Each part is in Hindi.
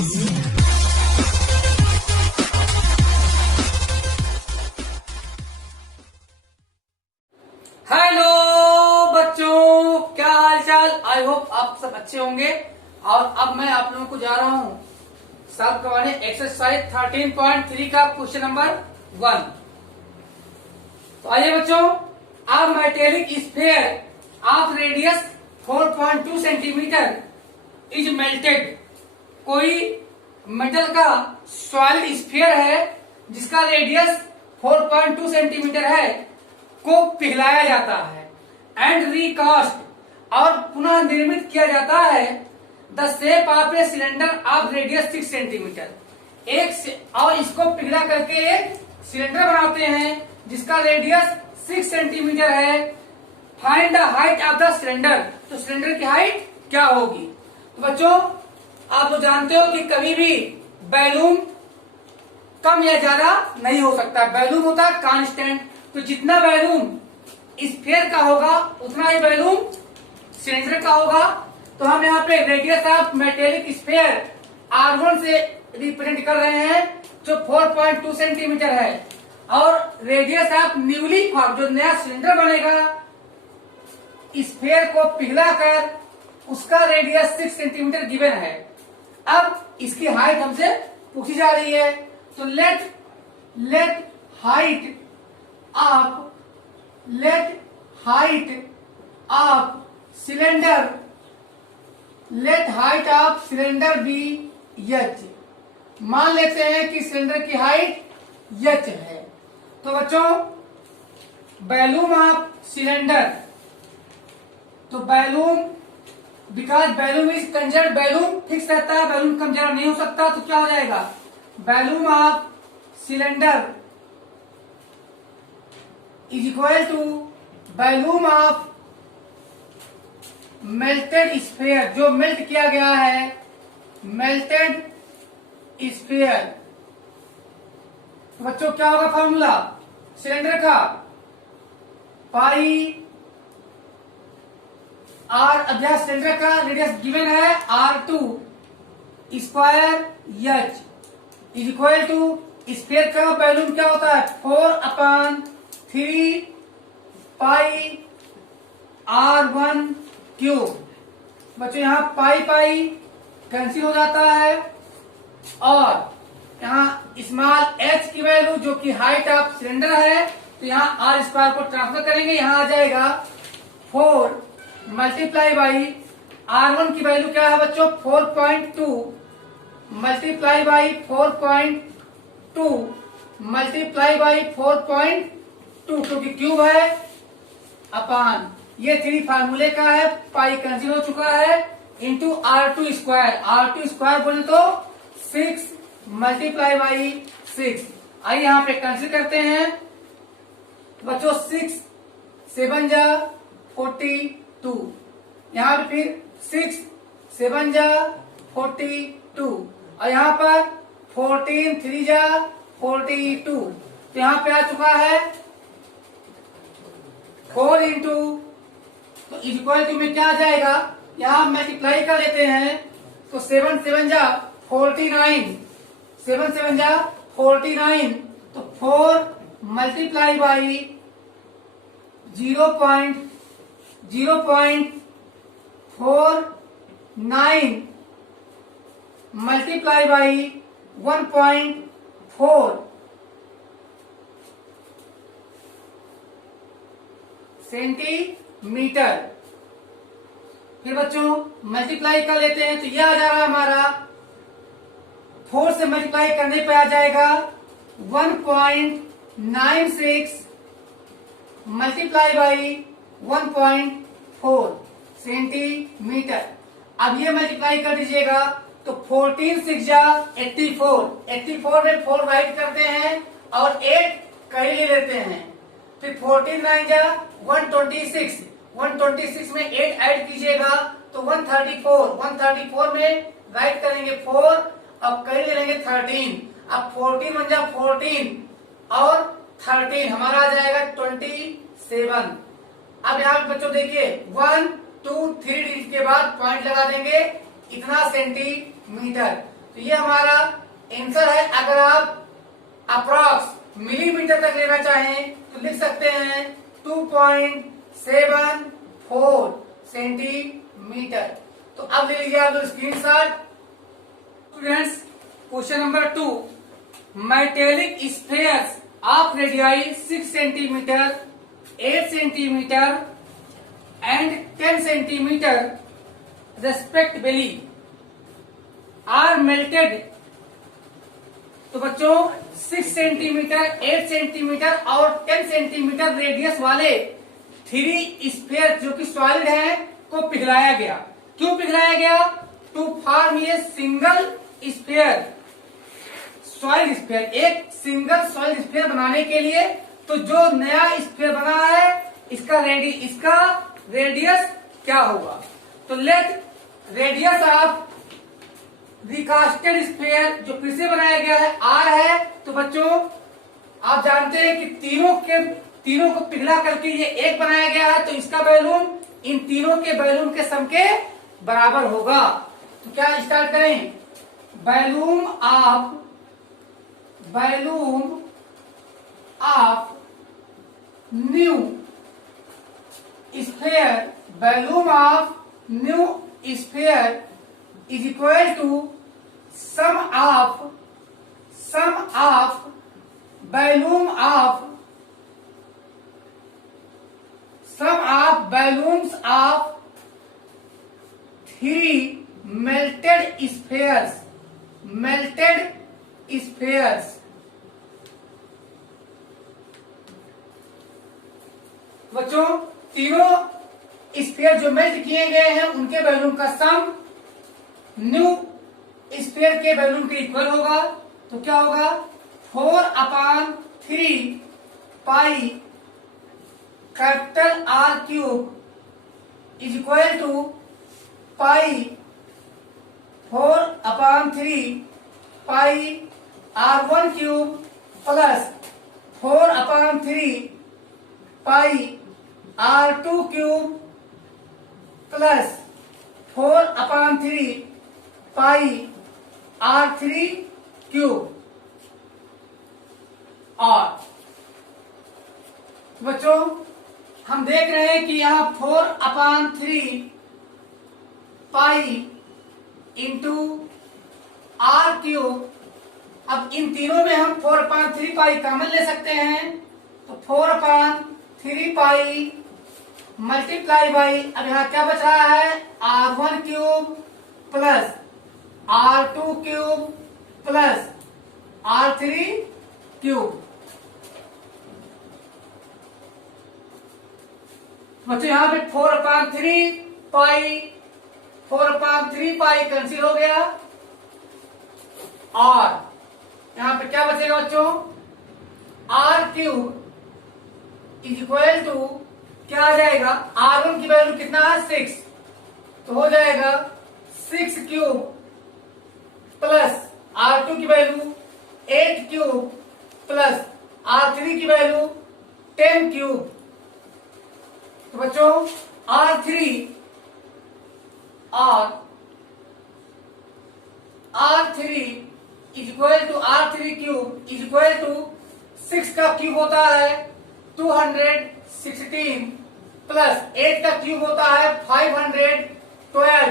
हेलो बच्चों, क्या हाल चाल। आई होप आप सब अच्छे होंगे। और अब मैं आप लोगों को जा रहा हूँ सॉल्व करवाने एक्सरसाइज 13.3 का क्वेश्चन नंबर 1। तो आइए बच्चों, अब metallic sphere of radius 4.2 centimetre is melted. कोई मेटल का सॉलिड स्फीयर है जिसका रेडियस 4.2 सेंटीमीटर है को पिघलाया जाता है एंड रिकास्ट और पुनः निर्मित किया जाता है the shape of a cylinder of radius 6 centimetre. और इसको पिघला करके एक सिलेंडर बनाते हैं जिसका रेडियस 6 सेंटीमीटर है। Find the height of the cylinder. तो सिलेंडर की हाइट क्या होगी? तो बच्चों, आप तो जानते हो कि कभी भी बैलून कम या ज्यादा नहीं हो सकता। बैलून होता है कांस्टेंट। तो जितना बैलून स्फीयर का होगा उतना ही बैलून सिलेंडर का होगा। तो हम यहाँ पे radius of metallic sphere R1 से रिप्रेजेंट कर रहे हैं जो 4.2 सेंटीमीटर है। और रेडियस ऑफ न्यूली फॉर्म जो नया सिलेंडर बनेगा स्फीयर को पिघलाकर उसका रेडियस 6 सेंटीमीटर गिवन है। अब इसकी हाइट हमसे पूछी जा रही है। तो let height of cylinder be h। मान लेते हैं कि सिलेंडर की हाइट h है। तो बच्चों, वॉल्यूम ऑफ सिलेंडर, तो volume because volume is conserve, volume fix रहता है, वॉल्यूम कम ज्यादा नहीं हो सकता। तो क्या हो जाएगा? Volume of cylinder is equal to volume of melted sphere, जो मेल्ट किया गया है, मेल्टेड स्फीयर। तो बच्चों क्या होगा फॉर्मूला सिलेंडर का? पाई आर, अभ्यास सिलेंडर का रेडियस गिवन है R2 square h is equal to sphere का वॉल्यूम क्या होता है? 4/3 पाई R1 क्यूब। बच्चों यहाँ पाई कैंसिल हो जाता है और यहाँ स्मॉल h की वैल्यू जो कि हाइट ऑफ सिलेंडर है, तो यहाँ R स्क्वायर को ट्रांसफर करेंगे। यहाँ आ जाएगा 4 मल्टीप्लाई बाई R1 की वैल्यू क्या है बच्चों? 4.2 मल्टीप्लाई बाई 4.2 मल्टीप्लाई बाई 4.2 क्योंकि क्यूब है अपान ये 3 फार्मूले का है। पाई कैंसिल हो चुका है into R2 square. R2 square बोले तो 6 मल्टीप्लाई बाई 6। आइए यहाँ पे कैंसिल करते हैं बच्चों। 6 7 जा 42, यहाँ पे फिर 6 7 जा 42 और यहाँ पर 14 3 जा 42। तो यहाँ पे आ चुका है 4 इंटू, तो इक्वल टू में क्या आ जाएगा? यहाँ मल्टीप्लाई कर लेते हैं तो 7 7 जा 49, 7 7 जा 49। तो 4 multiply by 0.49 multiply by 1.4 centimetre. फिर बच्चों मल्टीप्लाई कर लेते हैं तो यह आ जा रहा है हमारा 4 से मल्टीप्लाई करने पे आ जाएगा 1.96 मल्टीप्लाई बाई 1.4 सेंटीमीटर। अब ये मल्टीप्लाई कर दीजिएगा तो 14 6 जा 84, 84 में 4 राइट करते हैं और 8 कहीं ले लेते हैं। फिर 14 9 जा 126, 126 में 8 ऐड कीजिएगा तो 134, 134 में राइट करेंगे 4 अब कहीं ले लेंगे 13। अब 14 बन जा 14 और 13 हमारा आ जाएगा 27। अब यहाँ पे बच्चों देखिए 1 2 3 डिजिट के बाद पॉइंट लगा देंगे इतना सेंटीमीटर। तो ये हमारा आंसर है। अगर आप अप्रॉक्स मिलीमीटर तक लेना चाहें तो लिख सकते हैं 2.74 सेंटीमीटर। तो अब ले लीजिए आप लोग screenshot. Students, question number 2, metallic spheres of radii 6 centimetre, 8 centimetre and 10 centimetre respectively are melted. तो बच्चों 6 सेंटीमीटर, 8 सेंटीमीटर और 10 सेंटीमीटर रेडियस वाले 3 स्फीयर जो कि सॉलिड है को पिघलाया गया। क्यों पिघलाया गया? टू फॉर्म ये सिंगल स्फीयर, सॉलिड स्फीयर, एक सिंगल सॉलिड स्फीयर बनाने के लिए। तो जो नया स्फीयर बना है इसका रेडियस क्या होगा? तो लेट रेडियस ऑफ रिकास्टेड स्फीयर जो फिर से बनाया गया है आर है। तो बच्चों आप जानते हैं कि तीनों को पिघला करके ये एक बनाया गया है, तो इसका बैलून इन तीनों के बैलून के सम के बराबर होगा। तो क्या स्टार्ट करें? Balloon of new sphere, balloon of new sphere is equal to sum of balloons of 3 melted spheres। बच्चों तीनों स्फीयर जो मेल्ट किए गए हैं उनके बैलून का सम न्यू स्फीयर के बैलून के इक्वल होगा। तो क्या होगा? 4/3 pi capital R cube is equal to pi 4/3 pi R1 cube plus 4/3 pi R2 cube plus 4/3 pi R3 cube. और बच्चों हम देख रहे हैं कि यहां 4/3 पाई इंटू आर क्यूब। अब इन तीनों में हम 4/3 पाई कॉमन ले सकते हैं, तो 4/3 पाई मल्टीप्लाई बाई, अब यहां क्या बच रहा है? R1 cube plus R2 cube plus R3 cube. बच्चों यहां पे 4/3 पाई कैंसिल हो गया। और यहां पे क्या बचेगा बच्चों? R cube is equal to क्या आ जाएगा? R1 की वैल्यू कितना है? 6, तो हो जाएगा 6 क्यूब प्लस R2 की वैल्यू 8 क्यूब प्लस R3 की वैल्यू 10 क्यूब। तो बच्चों R3 is equal to R3 cube is equal to 6 का क्यूब होता है 216 प्लस 8 का क्यूब होता है 512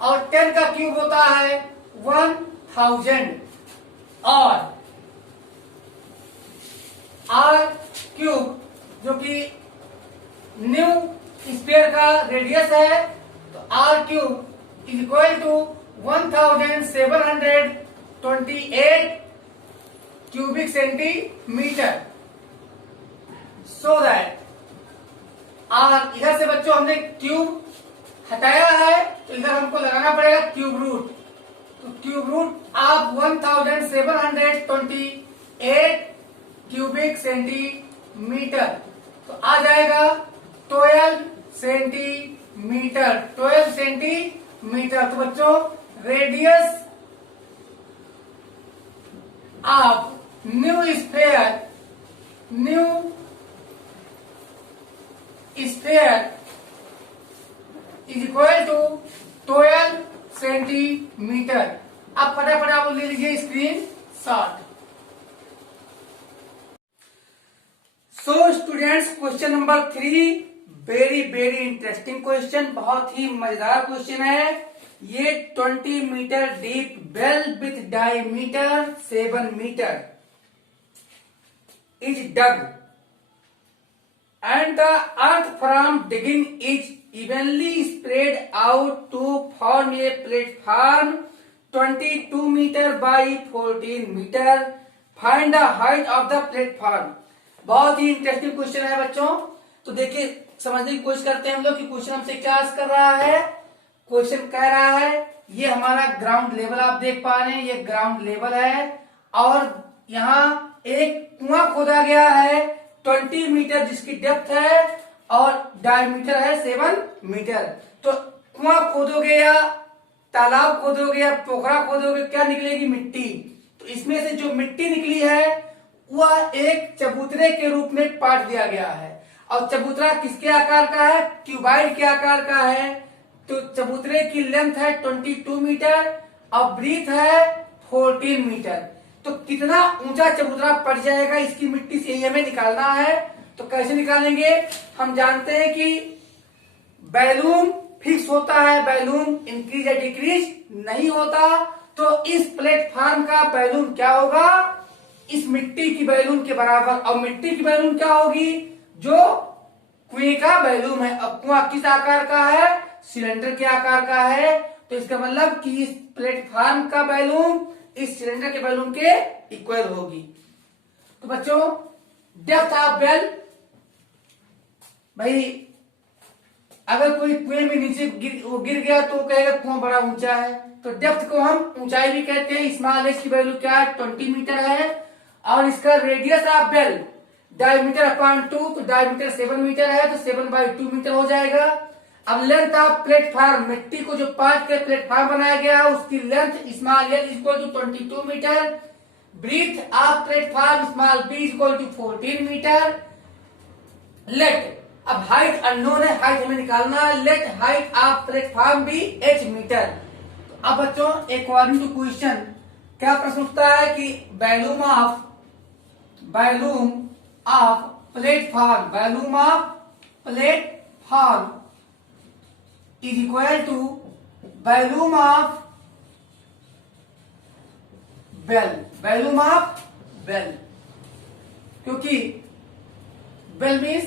और 10 का क्यूब होता है 1000। और R क्यूब जो कि न्यू स्फीयर का रेडियस है, तो R cube is equal to 1728 cubic centimetre. So that R इधर से बच्चों हमने क्यूब हटाया है, तो इधर हमको लगाना पड़ेगा क्यूब रूट। तो cube root of 1728 cubic centimetre, तो आ जाएगा 12 सेंटीमीटर। तो बच्चों radius of new sphere is equal to 12 centimetre. आप फटाफट आप ले लीजिए screenshot. So students, question number 3 very very interesting question, बहुत ही मजेदार क्वेश्चन है ये। 20 metre deep well with diameter 7 metre is dug and the earth from digging is evenly spread out to form a platform 22 meter by 14 meter. Find the height of the platform. बहुत ही इंटरेस्टिंग क्वेश्चन है बच्चों। तो देखिए, समझने की कोशिश करते हैं हम लोग कि क्वेश्चन हमसे क्या आस्क कर रहा है। क्वेश्चन कह रहा है ये हमारा ग्राउंड लेवल आप देख पा रहे हैं, ये ग्राउंड लेवल है और यहाँ एक कुआं खोदा गया है 20 मीटर जिसकी डेप्थ है और डायमीटर है 7 मीटर। तो कुआं खोदोगे या तालाब खोदोगे या पोखरा खोदोगे, क्या निकलेगी? मिट्टी। तो इसमें से जो मिट्टी निकली है वह एक चबूतरे के रूप में पाट दिया गया है। और चबूतरा किसके आकार का है? क्यूबाइड के आकार का है। तो चबूतरे की लेंथ है 22 मीटर और ब्रीथ है 14 मीटर। तो कितना ऊंचा चबूतरा पड़ जाएगा इसकी मिट्टी से, ये हमें निकालना है। तो कैसे निकालेंगे? हम जानते हैं कि बैलून फिक्स होता है, बैलून इंक्रीज या डिक्रीज नहीं होता। तो इस प्लेटफॉर्म का बैलून क्या होगा? इस मिट्टी की बैलून के बराबर। और मिट्टी की बैलून क्या होगी? जो कुएं का बैलून है। अब कुआं किस आकार का है? सिलेंडर के आकार का है। तो इसका मतलब कि इस प्लेटफॉर्म का बैलून इस सिलेंडर के बैलून के इक्वल होगी। तो बच्चों, डेप्थ ऑफ वेल, भाई अगर कोई कुएं में नीचे गिर गया तो कहेगा कुआं बड़ा ऊंचा है। तो डेप्थ को हम ऊंचाई भी कहते हैं। स्मॉल एच की वैल्यू क्या है? 20 मीटर है। और इसका radius of well diameter upon 2, तो डायमीटर 7 मीटर है, तो 7/2 मीटर हो जाएगा। अब लेंथ ऑफ प्लेटफॉर्म, मिट्टी को जो पाट के प्लेटफॉर्म बनाया गया है उसकी length small L equal to 22 metre. Breadth of platform small B equal to 14 metre. Let, अब हाइट अननोन है, हाइट हमें निकालना है। Let height of platform be h metre. अब बच्चों, अकॉर्डिंग टू क्वेश्चन क्या प्रश्न उठता है कि volume of platform is equal to volume of well, क्योंकि बेल मीन्स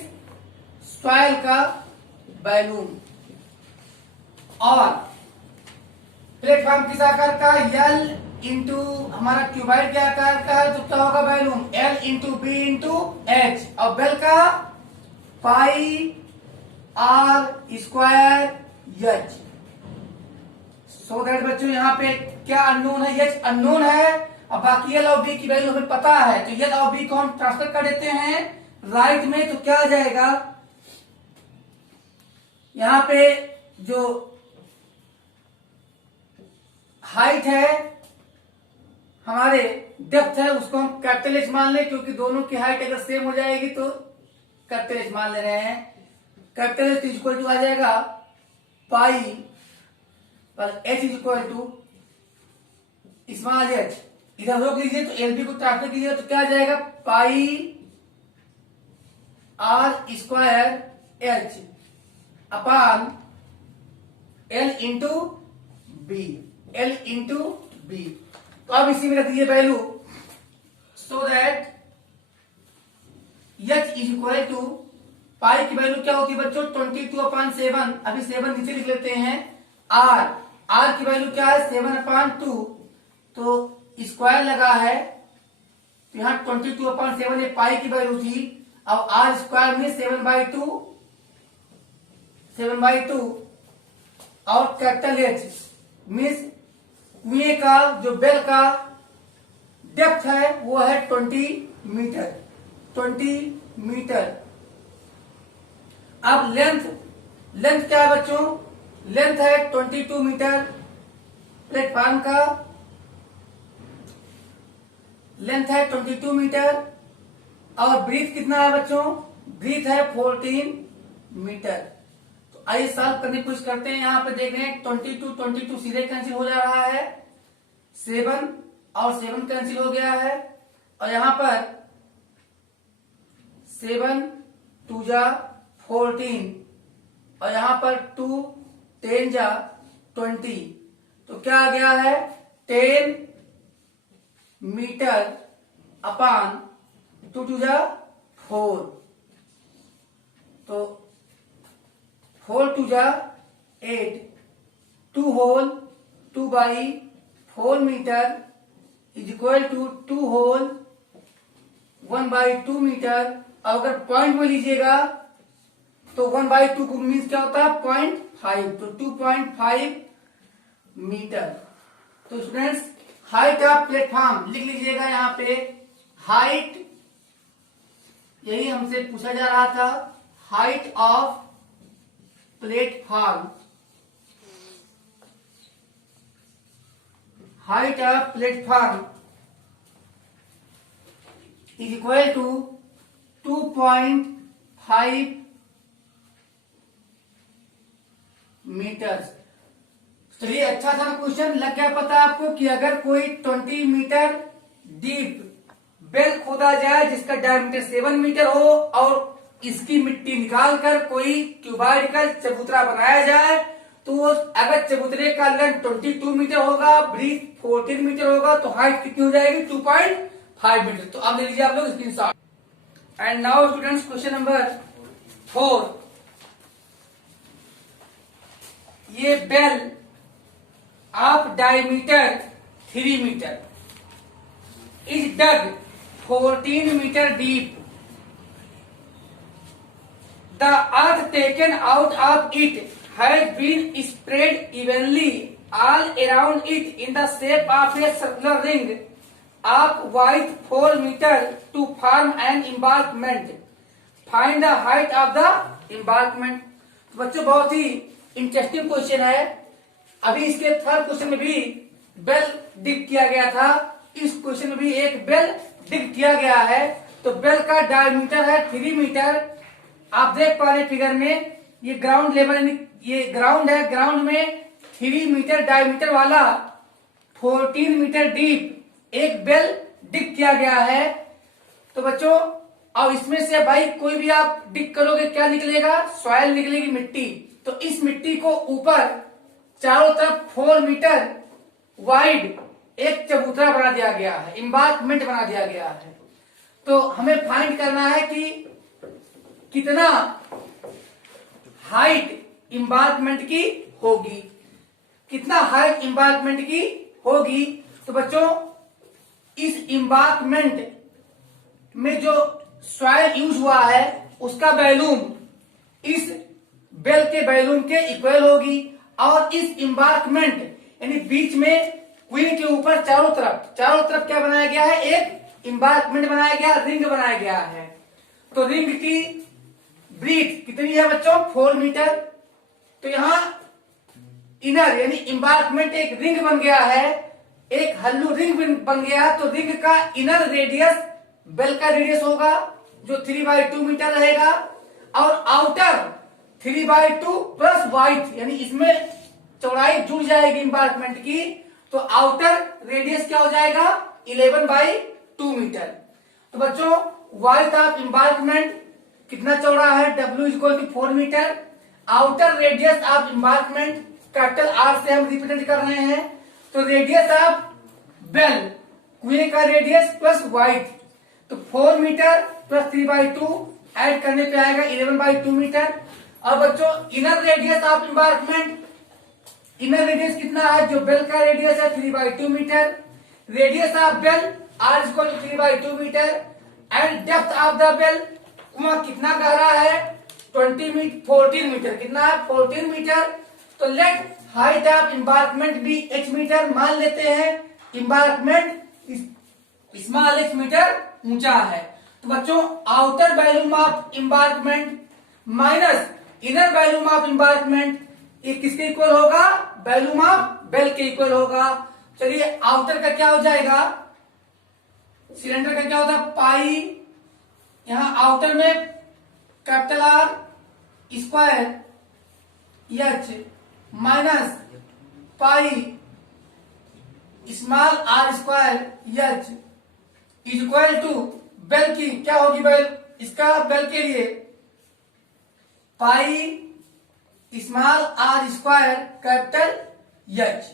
सॉइल का वॉल्यूम और प्लेटफॉर्म किस आकार का? L इंटू हमारा क्यूबाइड के आकार का है, तो क्या होगा volume? L into B into H. और बेल का pi are square H. So that बच्चों यहाँ पे क्या अननोन है? एच अननोन है। अब बाकी एल और बी की वैल्यू हमें पता है, तो एल और बी को हम ट्रांसफर कर देते हैं राइट में। तो क्या आ जाएगा? यहाँ पे जो हाइट है हमारे डेप्थ है उसको हम कैपिटल एच मान ले, क्योंकि दोनों की हाइट अगर सेम हो जाएगी तो कैपिटल एच मान ले रहे हैं। कैपिटल एच इक्वल टू आ जाएगा पाई पर H equal to small H. इधर रोक लीजिए तो एलबी को ट्रांसफर कीजिए तो क्या आ जाएगा? Pi are square H upon L into B. तो अब इसी में रख दीजिए value, so that H is equal to pi की वैल्यू क्या होती है बच्चों? 22/7। अभी 7 नीचे लिख लेते हैं। आर की वैल्यू क्या है? 7/2। तो स्क्वायर लगा है तो यहाँ 22/7 ये पाई की वैल्यू थी। अब आर स्क्वायर में 7/2 और कैपिटल एच मीन्स कुएं का जो बेल का डेप्थ है वो है 20 मीटर। अब लेंथ क्या है बच्चों? लेंथ है 22 मीटर। प्लेटफॉर्म का लेंथ है 22 मीटर और ब्रीथ कितना है बच्चों? ब्रीथ है 14 मीटर। तो आइए सॉल्व करने की कोशिश करते हैं। यहाँ पे देख रहे हैं 22 सीधे कैंसिल हो जा रहा है। 7 और 7 कैंसिल हो गया है, और यहां पर 7 2 जा 14, और यहां पर 2 10 जा 20, तो क्या आ गया है 10 मीटर अपान 2 2 जा 4, तो 4 2 जा 8, 2 whole 2 by 4 metre is equal to 2 whole 1 by 2 metre. अगर पॉइंट में लीजिएगा तो 1 बाई 2 को मीन्स क्या होता है 0.5, तो 2.5 मीटर। तो स्टूडेंट्स हाइट ऑफ प्लेटफॉर्म लिख लीजिएगा यहाँ पे, हाइट, यही हमसे पूछा जा रहा था, height of platform, height of platform is equal to 2.5 metres. चलिए अच्छा सा क्वेश्चन लग गया पता आपको कि अगर कोई 20 मीटर डीप बेल खोदा जाए जिसका डायमीटर 7 मीटर हो और इसकी मिट्टी निकालकर कोई क्यूबाइड का चबूतरा बनाया जाए, तो अगर चबूतरे का लेंथ 22 मीटर होगा, ब्रीथ 14 मीटर होगा, तो हाइट कितनी हो जाएगी 2.5 मीटर। तो अब ले लीजिए आप लोग screenshot. And now students question number 4, ये well of diameter 3 metre is dug 14 metre deep, the earth taken out of it has been spread evenly all around it in the shape of a circular ring of width 4 meter to form an embankment. Find the height of the embankment. तो बच्चों बहुत ही इंटरेस्टिंग क्वेश्चन है। अभी इसके थर्ड क्वेश्चन में भी बेल डिग किया गया था, इस क्वेश्चन में भी एक बेल डिग किया गया है। तो बेल का डायमीटर है 3 मीटर। आप देख पा रहे फिगर में, ये ग्राउंड लेवल, ये ग्राउंड है, ग्राउंड में 3 मीटर डायमीटर वाला 14 मीटर डीप एक बेल डिग किया गया है। तो बच्चों अब इसमें से भाई कोई भी आप डिग करोगे क्या निकलेगा, सॉइल निकलेगी, मिट्टी। तो इस मिट्टी को ऊपर चारों तरफ 4 मीटर वाइड एक चबूतरा बना दिया गया है, एम्बार्कमेंट बना दिया गया है। तो हमें फाइंड करना है कि कितना हाइट एम्बार्कमेंट की होगी, कितना हाइट एम्बार्कमेंट की होगी। तो बच्चों इस एम्बार्कमेंट में जो सॉइल यूज हुआ है उसका वॉल्यूम इस बेल के वॉल्यूम के इक्वल होगी, और इस एम्बार्कमेंट यानी बीच में कुएं के ऊपर चारों तरफ क्या बनाया गया है, एक एम्बार्कमेंट बनाया गया, रिंग बनाया गया है। तो रिंग की ब्रीथ कितनी है बच्चों 4 मीटर। तो यहां इनर यानी एम्बार्कमेंट एक रिंग बन गया है, एक हल्लू रिंग बन गया। तो रिंग का इनर रेडियस बेल का रेडियस होगा जो 3/2 मीटर रहेगा, और आउटर 3/2 प्लस वाइट यानी इसमें चौड़ाई जुड़ जाएगी एम्बार्कमेंट की, तो आउटर रेडियस क्या हो जाएगा 11/2 मीटर। तो बच्चों वाइट ऑफ एम्बार्कमेंट कितना चौड़ा है, W = 4 मीटर। Outer radius of embankment capital R से हम रिप्रेजेंट कर रहे हैं। तो रेडियस ऑफ बेल कुएं का रेडियस प्लस वाइट, तो 4 मीटर प्लस 3/2 ऐड करने पे आएगा 11/2 मीटर। और बच्चों inner radius of embankment, inner radius कितना है, जो बेल का रेडियस है 3/2 मीटर। रेडियस ऑफ बेल R = 3/2 मीटर and depth of the well, कुआं कितना गहरा है 14 मीटर, कितना है 14 मीटर। तो लेट हाइट ऑफ एम्बार्कमेंट भी h मीटर मान लेते हैं, एम्बार्कमेंट स्मॉल h मीटर ऊंचा है। तो बच्चों outer volume of embankment minus inner volume of embankment, ये किसके इक्वल होगा, वॉल्यूम ऑफ बेल के इक्वल होगा। चलिए आउटर का क्या हो जाएगा, सिलेंडर का क्या होता है पाई, यहां आउटर में capital R square H minus pi small R square H is equal to well की क्या होगी बेल, इसका बेल के लिए pi small R square capital H.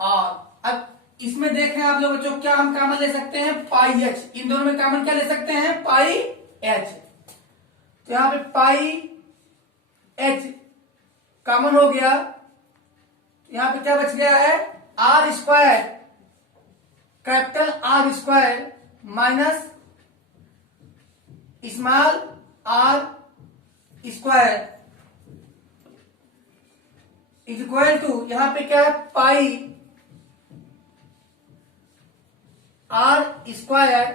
और अब इसमें देख रहे हैं आप लोग बच्चों क्या हम कॉमन ले सकते हैं, पाई एच, इन दोनों में कॉमन क्या ले सकते हैं, पाई एच। तो यहां पे पाई एच कॉमन हो गया, यहां पे क्या बच गया है, R square capital R square minus small R square is equal to, यहां पे क्या है, pi are square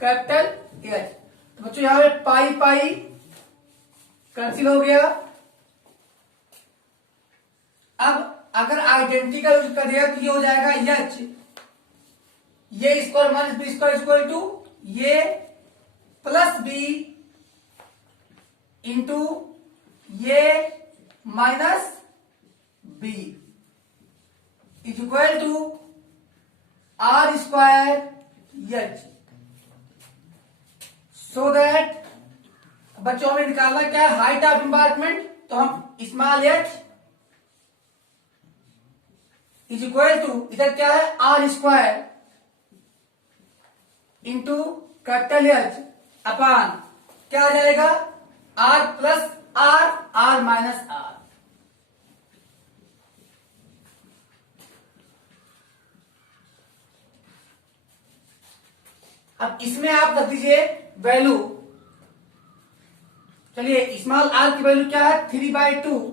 capital H. तो बच्चों यहां पे पाई पाई कैंसिल हो गया। अब अगर आइडेंटिकल यूज कर दिया तो ये हो जाएगा एच, ये square minus B square equal to ये प्लस बी इंटू ये minus B is equal to R square H. So that बच्चों हमें निकालना क्या है, हाइट ऑफ एम्बार्कमेंट, तो हम small H is equal to इधर क्या है, R square into capital H upon क्या आ जाएगा, R plus R, R minus R. अब इसमें आप रख दीजिए वैल्यू, चलिए स्मॉल आर की वैल्यू क्या है, 3/2,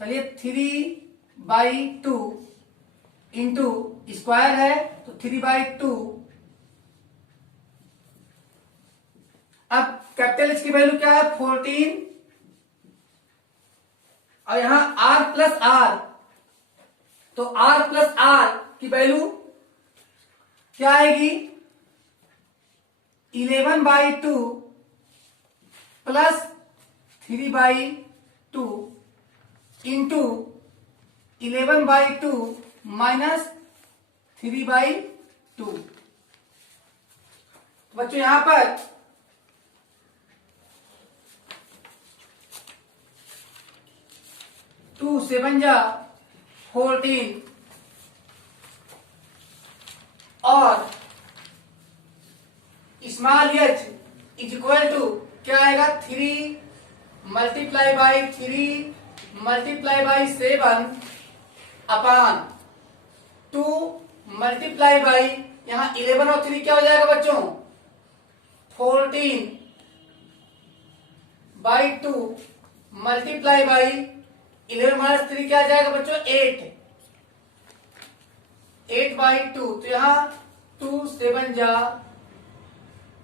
चलिए 3/2 इंटू स्क्वायर है तो 3/2। अब कैपिटल एच की वैल्यू क्या है, 14, और यहां आर प्लस आर, तो आर प्लस आर की वैल्यू क्या आएगी, 11/2 प्लस 3/2 इंटू 11/2 माइनस 3/2। तो बच्चों यहां पर टू 7 जा 14 और small H is equal to क्या आएगा, 3 multiply by 3 multiply by 7 upon 2 multiply by, यहां 11 और 3 क्या हो जाएगा बच्चों, 14/2 मल्टीप्लाई बाई 11 माइनस 3 क्या आ जाएगा बच्चों, 8/2। तो यहां 2 7 जा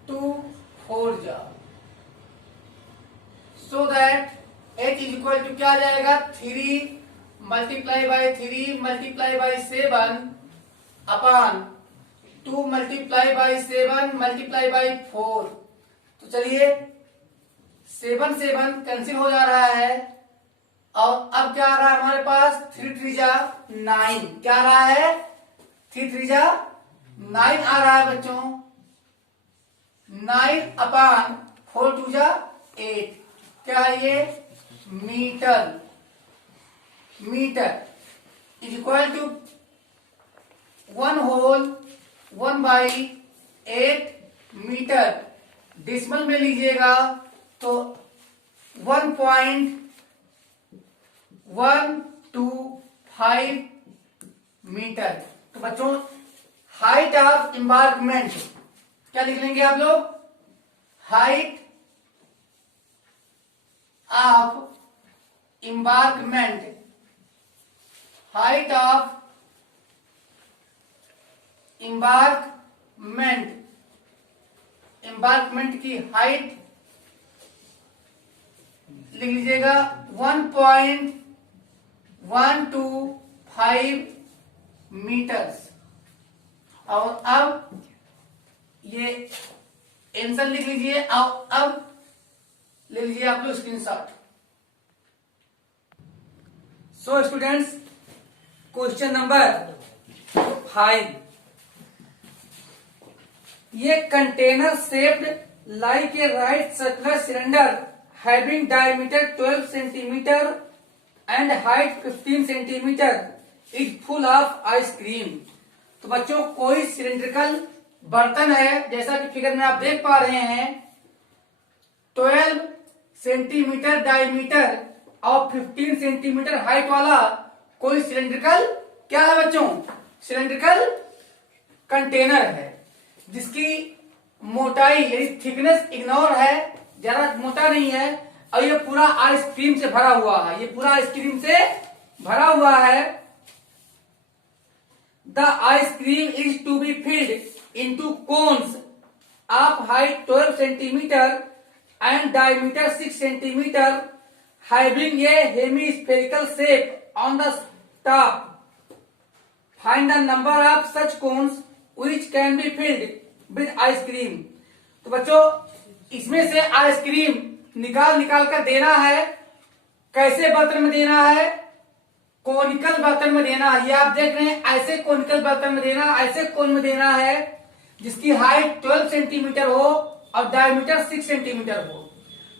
2 4 जा, so that h is equal to क्या आ जाएगा, 3 multiply by 3 multiply by 7 upon 2 multiply by 7 multiply by 4। तो चलिए 7 7 कैंसिल हो जा रहा है, और अब क्या आ रहा है हमारे पास, 3 3 जा 9, क्या आ रहा है, 3 3 जा 9 आ रहा है बच्चों, 9 अपान 4 2 जा 8, क्या है ये, metre, metre is equal to 1 whole 1/8 metre. Decimal में लीजिएगा तो 1.125 मीटर। तो बच्चों हाइट ऑफ एम्बार्कमेंट क्या लिख लेंगे आप लोग, height of embankment, height of embankment, embankment की हाइट लिख लीजिएगा 1.125 मीटर्स। और अब ये आंसर लिख लीजिए, अब ले लीजिए आप लोग स्क्रीनशॉट। सो स्टूडेंट्स क्वेश्चन नंबर 5, ये container shaped like a right circular cylinder having diameter 12 centimetre and height 15 centimetre is full of ice cream. तो बच्चों कोई सिलेंड्रिकल बर्तन है, जैसा कि फिगर में आप देख पा रहे हैं, 12 सेंटीमीटर डायमीटर और 15 सेंटीमीटर हाइट वाला कोई सिलेंड्रिकल क्या है बच्चों, सिलेंड्रिकल कंटेनर है, जिसकी मोटाई यानी थिकनेस इग्नोर है, ज्यादा मोटा नहीं है, और ये पूरा आइसक्रीम से भरा हुआ है, ये पूरा आइसक्रीम से भरा हुआ है। The ice cream is to be filled into cones of height 12 centimetre and diameter 6 centimetre having a hemispherical shape on the top. Find the number of such cones which can be filled with ice cream. तो बच्चों इसमें से आइसक्रीम निकाल कर देना है। कैसे बर्तन में देना है, कोनिकल बर्तन में देना है। ये आप देख रहे हैं, ऐसे कोनिकल बर्तन में देना, ऐसे कोन में देना है जिसकी हाइट 12 सेंटीमीटर हो और डायमीटर 6 सेंटीमीटर हो।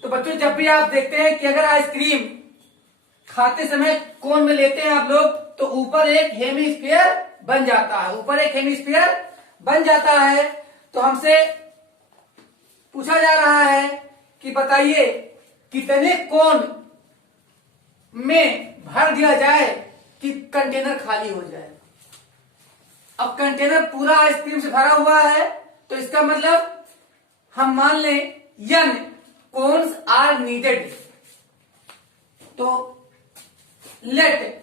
तो बच्चों जब भी आप देखते हैं कि अगर आइसक्रीम खाते समय कोन में लेते हैं आप लोग, तो ऊपर एक हेमिस्फीयर बन जाता है, ऊपर एक हेमिस्फीयर बन जाता है। तो हमसे पूछा जा रहा है कि बताइए कितने कोन में भर दिया जाए कि कंटेनर खाली हो जाए। अब कंटेनर पूरा आइसक्रीम से भरा हुआ है, तो इसका मतलब हम मान लें n कोन्स आर नीडेड। तो let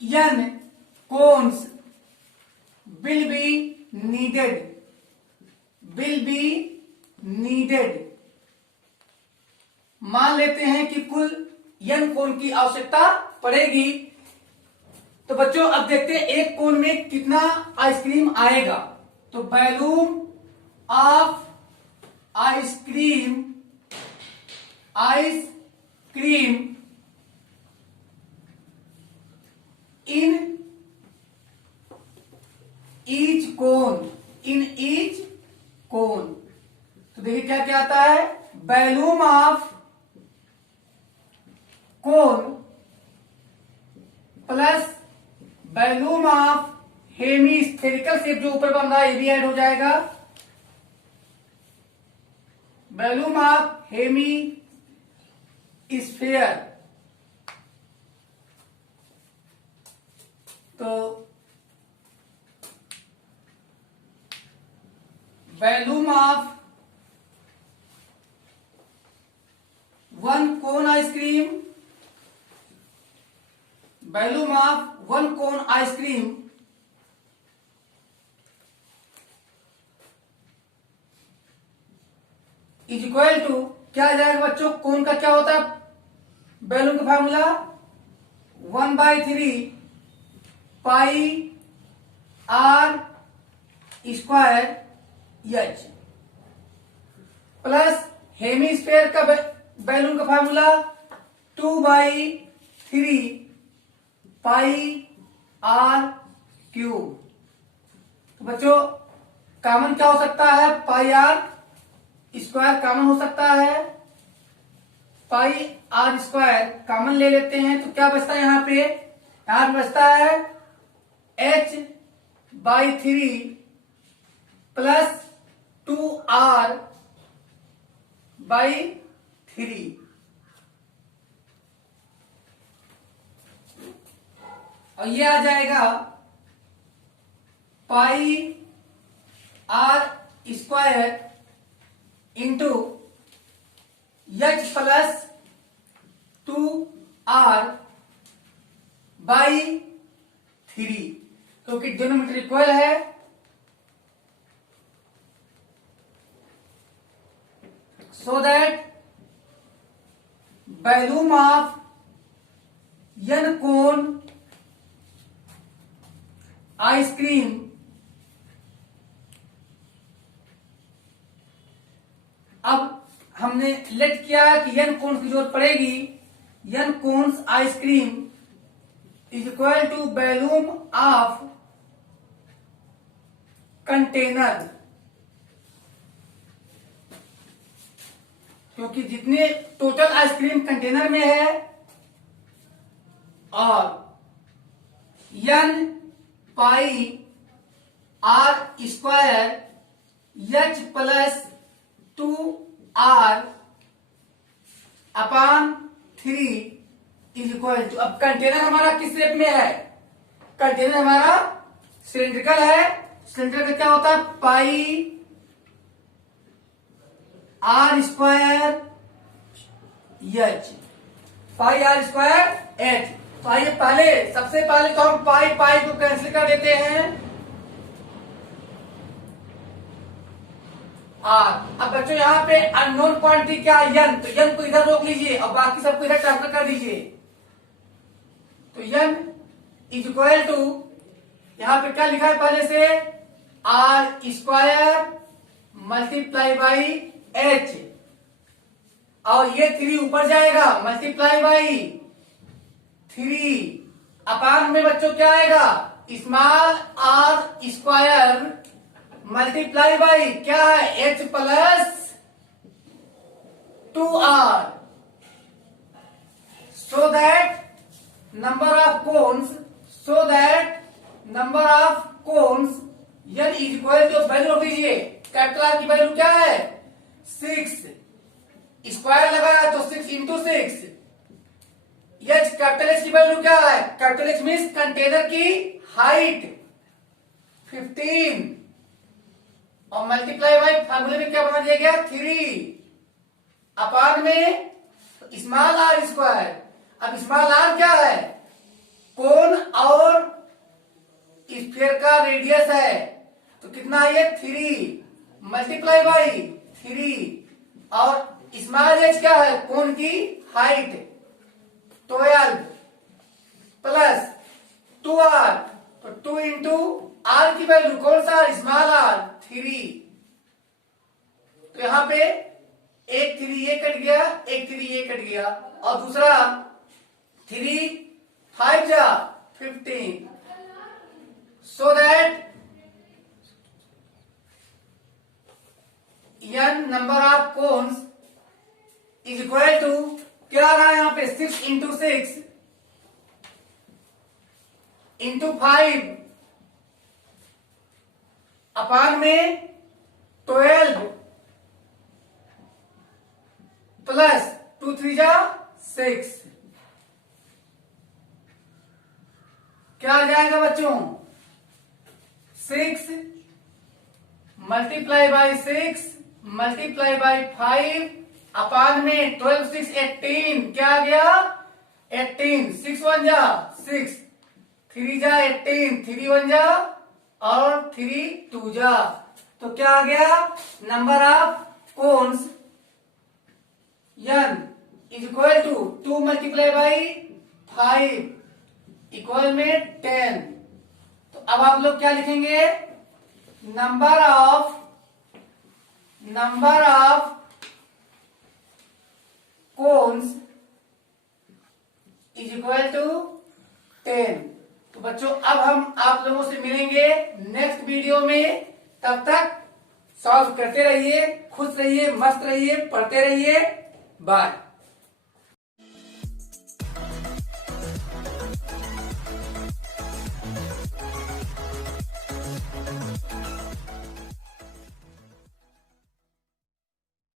n cones will be needed। मान लेते हैं कि कुल n कोन की आवश्यकता पड़ेगी। तो बच्चों अब देखते हैं एक कोन में कितना आइसक्रीम आएगा। तो volume of ice cream in each cone. तो देखिए क्या क्या आता है, volume of cone plus volume of hemispherical shape जो ऊपर बन रहा है ये भी ऐड हो जाएगा, वॉल्यूम ऑफ हेमिस्फेयर तो volume of one cone ice cream, volume of one cone ice cream is equal to क्या आ जाएगा बच्चों, कोन का क्या होता है वॉल्यूम का formula 1/3 pi are square H plus hemisphere का वॉल्यूम का फार्मूला 2/3 पाई आर क्यूब। तो बच्चों कॉमन क्या हो सकता है, पाई आर स्क्वायर कॉमन हो सकता है, पाई आर स्क्वायर कॉमन ले लेते हैं। तो क्या बचता है यहाँ पे, यहां बचता है h/3 प्लस 2r/3। और ये आ जाएगा pi are square into H plus 2r/3, क्योंकि डिनोमिनेटर इक्वल है। So that volume of n cone ice cream अब हमने लेट किया कि n कोन की जरूरत पड़ेगी, n cones ice cream is equal to volume of container, क्योंकि जितने टोटल आइसक्रीम कंटेनर में है और n pi are square H plus 2r upon 3 is equal to, अब कंटेनर हमारा किस शेप में है? कंटेनर हमारा सिलेंड्रिकल है। सिलेंडर का क्या होता है? Pi are square H, pi are square H. तो आइए सबसे पहले तो हम पाई पाई को कैंसिल कर देते हैं आर। अब बच्चों यहाँ पे अननोन क्वांटिटी क्या है? यन। तो यन को इधर रोक लीजिए और बाकी सबको इधर ट्रांसफर कर दीजिए। तो यन इज इक्वल टू, यहाँ पे क्या लिखा है पहले से? R square multiply by H, और ये 3 ऊपर जाएगा मल्टीप्लाई बाई 3 अपान में बच्चों क्या आएगा? Small R square multiply by क्या है? H plus 2r, so that number of cones यन इज इक्वल टू, वैल्यू रख दीजिए। कैपिटल आर की वैल्यू क्या है? 6, स्क्वायर लगाया तो 6 इंटू 6। एच, कैपिटल एच की वैल्यू क्या है? कैपिटल एच मीन्स कंटेनर की हाइट 15 और मल्टीप्लाई बाई फॉर्मूले में क्या बना दिया गया? 3 अपान में स्मॉल आर स्क्वायर। अब स्मॉल आर क्या है? कोन और स्फीयर का रेडियस है, तो कितना है ये? 3 मल्टीप्लाई बाई 3 और स्मॉल एच क्या है? कोन की हाइट 12 प्लस 2r, तो 2 इंटू आर की वैल्यू कौन सा? Small R 3। तो यहां पे एक 3 ये कट गया, एक 3 ये कट गया, और दूसरा 3 5 जा 15, so that n number of cones is equal to, क्या आ रहा है यहाँ पे? 6 इंटू 6 इंटू 5 अपान में 12 प्लस 2 3 जा 6। क्या आ जाएगा बच्चों? 6 मल्टीप्लाई बाई 6 मल्टीप्लाई बाई 5 अपान में 12 6 18, क्या आ गया? 18, 6 1 जा 6, 3 जा 18, 3 1 जा और 3 2 जा। तो क्या आ गया? Number of cones n is equal to 2 multiply by 5 equal में 10। तो अब आप लोग क्या लिखेंगे? Number of cones is equal to 10। तो बच्चों अब हम आप लोगों से मिलेंगे नेक्स्ट वीडियो में। तब तक सॉल्व करते रहिए, खुश रहिए, मस्त रहिए, पढ़ते रहिए। बाय।